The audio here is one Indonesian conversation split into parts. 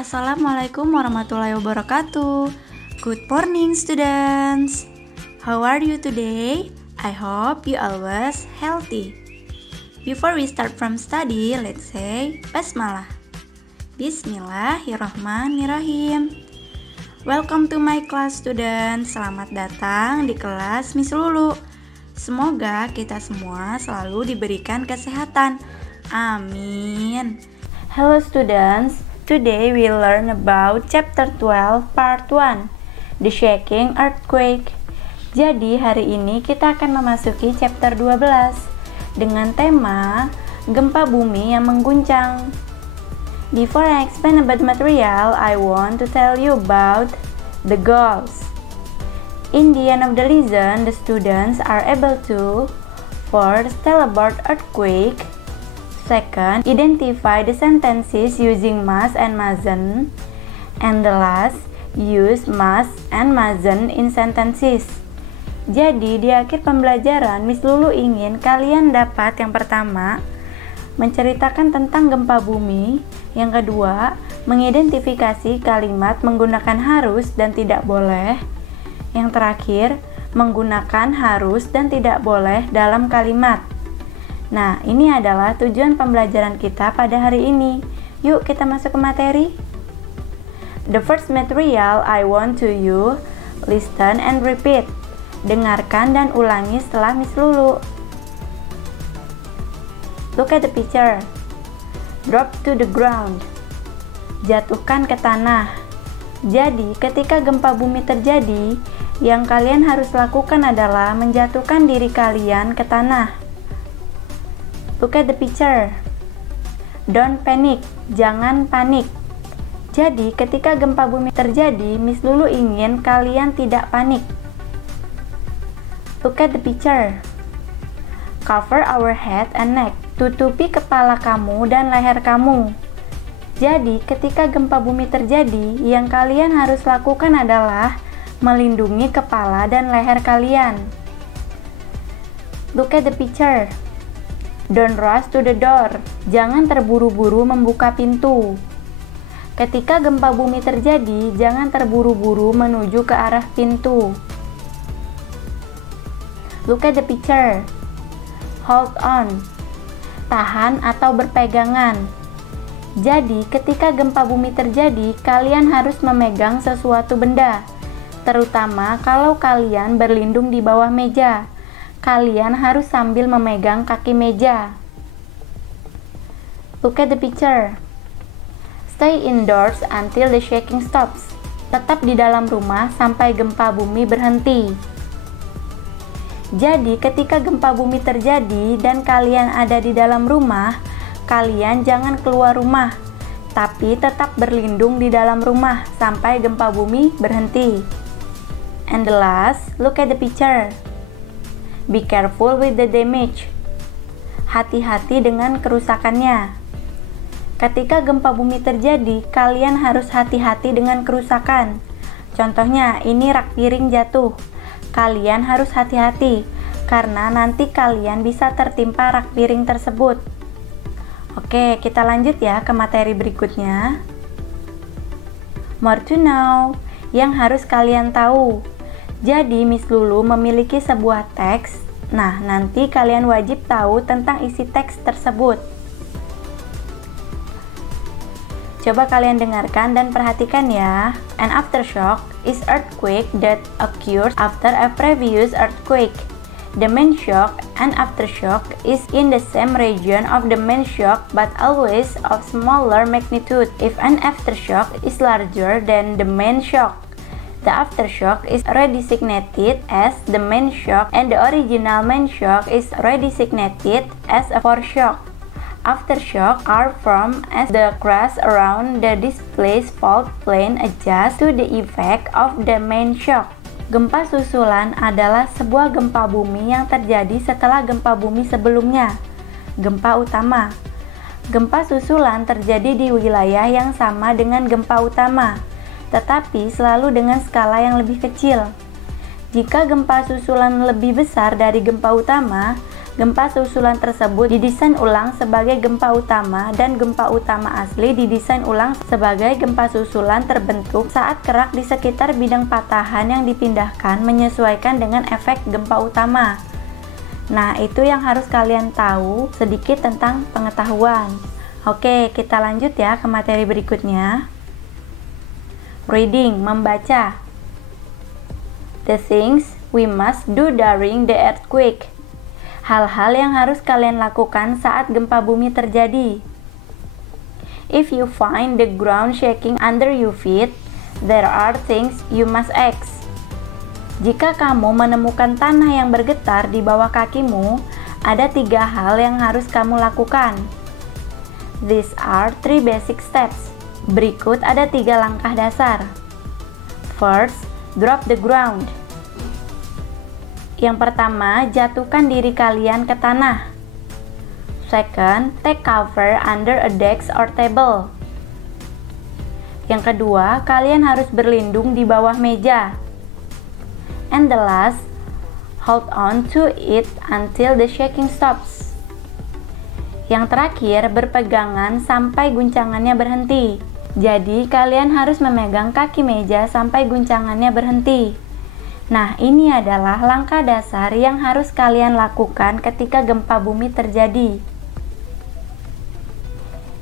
Assalamualaikum warahmatullahi wabarakatuh. Good morning students. How are you today? I hope you always healthy. Before we start from study, let's say Basmalah. Bismillahirrahmanirrahim. Welcome to my class students. Selamat datang di kelas Miss Lulu. Semoga kita semua selalu diberikan kesehatan. Amin. Hello students. Today we learn about chapter 12 part 1, The Shaking Earthquake. Jadi hari ini kita akan memasuki chapter 12 dengan tema gempa bumi yang mengguncang. Before I explain about material, I want to tell you about the goals. In the end of the lesson, the students are able to first tell about earthquake. Second, identify the sentences using must and mustn't. And the last, use must and mustn't in sentences. Jadi di akhir pembelajaran, Miss Lulu ingin kalian dapat yang pertama, menceritakan tentang gempa bumi. Yang kedua, mengidentifikasi kalimat menggunakan harus dan tidak boleh. Yang terakhir, menggunakan harus dan tidak boleh dalam kalimat. Nah, ini adalah tujuan pembelajaran kita pada hari ini. Yuk kita masuk ke materi. The first material I want to you, listen and repeat. Dengarkan dan ulangi setelah Miss Lulu. Look at the picture. Drop to the ground. Jatuhkan ke tanah. Jadi, ketika gempa bumi terjadi, yang kalian harus lakukan adalah menjatuhkan diri kalian ke tanah. Look at the picture. Don't panic, jangan panik. Jadi, ketika gempa bumi terjadi, Miss Lulu ingin kalian tidak panik. Look at the picture. Cover our head and neck. Tutupi kepala kamu dan leher kamu. Jadi, ketika gempa bumi terjadi, yang kalian harus lakukan adalah melindungi kepala dan leher kalian. Look at the picture. Don't rush to the door. Jangan terburu-buru membuka pintu. Ketika gempa bumi terjadi, jangan terburu-buru menuju ke arah pintu. Look at the picture. Hold on. Tahan atau berpegangan. Jadi, ketika gempa bumi terjadi, kalian harus memegang sesuatu benda, terutama kalau kalian berlindung di bawah meja. Kalian harus sambil memegang kaki meja. Look at the picture. Stay indoors until the shaking stops. Tetap di dalam rumah sampai gempa bumi berhenti. Jadi, ketika gempa bumi terjadi dan kalian ada di dalam rumah, kalian jangan keluar rumah, tapi tetap berlindung di dalam rumah sampai gempa bumi berhenti. And the last, look at the picture. Be careful with the damage. Hati-hati dengan kerusakannya. Ketika gempa bumi terjadi, kalian harus hati-hati dengan kerusakan. Contohnya, ini rak piring jatuh. Kalian harus hati-hati, karena nanti kalian bisa tertimpa rak piring tersebut. Oke, kita lanjut ya ke materi berikutnya. More to know, yang harus kalian tahu. Jadi, Miss Lulu memiliki sebuah teks. Nah, nanti kalian wajib tahu tentang isi teks tersebut. Coba kalian dengarkan dan perhatikan ya. An aftershock is earthquake that occurs after a previous earthquake. The main shock and aftershock is in the same region of the main shock but always of smaller magnitude if an aftershock is larger than the main shock. The aftershock is redesignated as the main shock and the original main shock is redesignated as a foreshock. Aftershock are formed as the crust around the displaced fault plane adjusts to the effect of the main shock. Gempa susulan adalah sebuah gempa bumi yang terjadi setelah gempa bumi sebelumnya. Gempa utama. Gempa susulan terjadi di wilayah yang sama dengan gempa utama, tetapi selalu dengan skala yang lebih kecil. Jika gempa susulan lebih besar dari gempa utama, Gempa susulan tersebut didesain ulang sebagai gempa utama dan gempa utama asli didesain ulang sebagai gempa susulan terbentuk saat kerak di sekitar bidang patahan yang dipindahkan menyesuaikan dengan efek gempa utama. Nah, itu yang harus kalian tahu sedikit tentang pengetahuan. Oke, kita lanjut ya ke materi berikutnya. Reading, membaca. The things we must do during the earthquake. Hal-hal yang harus kalian lakukan saat gempa bumi terjadi. If you find the ground shaking under your feet, there are things you must ask. Jika kamu menemukan tanah yang bergetar di bawah kakimu, ada 3 hal yang harus kamu lakukan. These are 3 basic steps. Berikut ada 3 langkah dasar. First, drop the ground. Yang pertama, jatuhkan diri kalian ke tanah. Second, take cover under a desk or table. Yang kedua, kalian harus berlindung di bawah meja. And the last, hold on to it until the shaking stops. Yang terakhir, berpegangan sampai guncangannya berhenti. Jadi, kalian harus memegang kaki meja sampai guncangannya berhenti. Nah, ini adalah langkah dasar yang harus kalian lakukan ketika gempa bumi terjadi.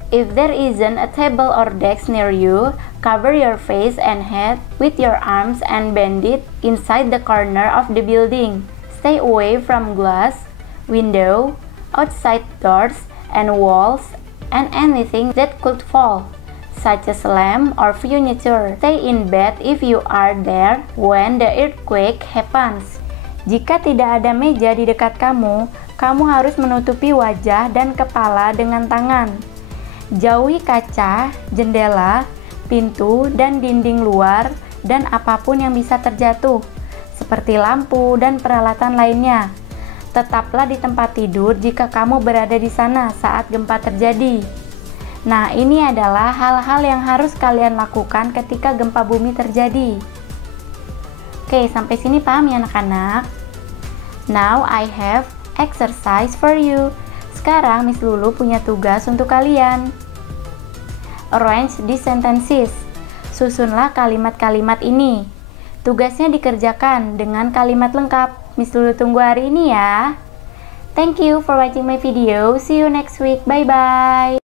If there isn't a table or desk near you, cover your face and head with your arms and bend it inside the corner of the building. Stay away from glass, window, outside doors, and walls, and anything that could fall, such as lamp or furniture. Stay in bed if you are there when the earthquake happens. Jika tidak ada meja di dekat kamu, kamu harus menutupi wajah dan kepala dengan tangan. Jauhi kaca, jendela, pintu, dan dinding luar, dan apapun yang bisa terjatuh, seperti lampu dan peralatan lainnya. Tetaplah di tempat tidur jika kamu berada di sana saat gempa terjadi. Nah, ini adalah hal-hal yang harus kalian lakukan ketika gempa bumi terjadi. Oke, sampai sini paham ya anak-anak? Now I have exercise for you. Sekarang Miss Lulu punya tugas untuk kalian. Arrange these sentences. Susunlah kalimat-kalimat ini. Tugasnya dikerjakan dengan kalimat lengkap. Miss Lulu tunggu hari ini ya. Thank you for watching my video. See you next week. Bye-bye.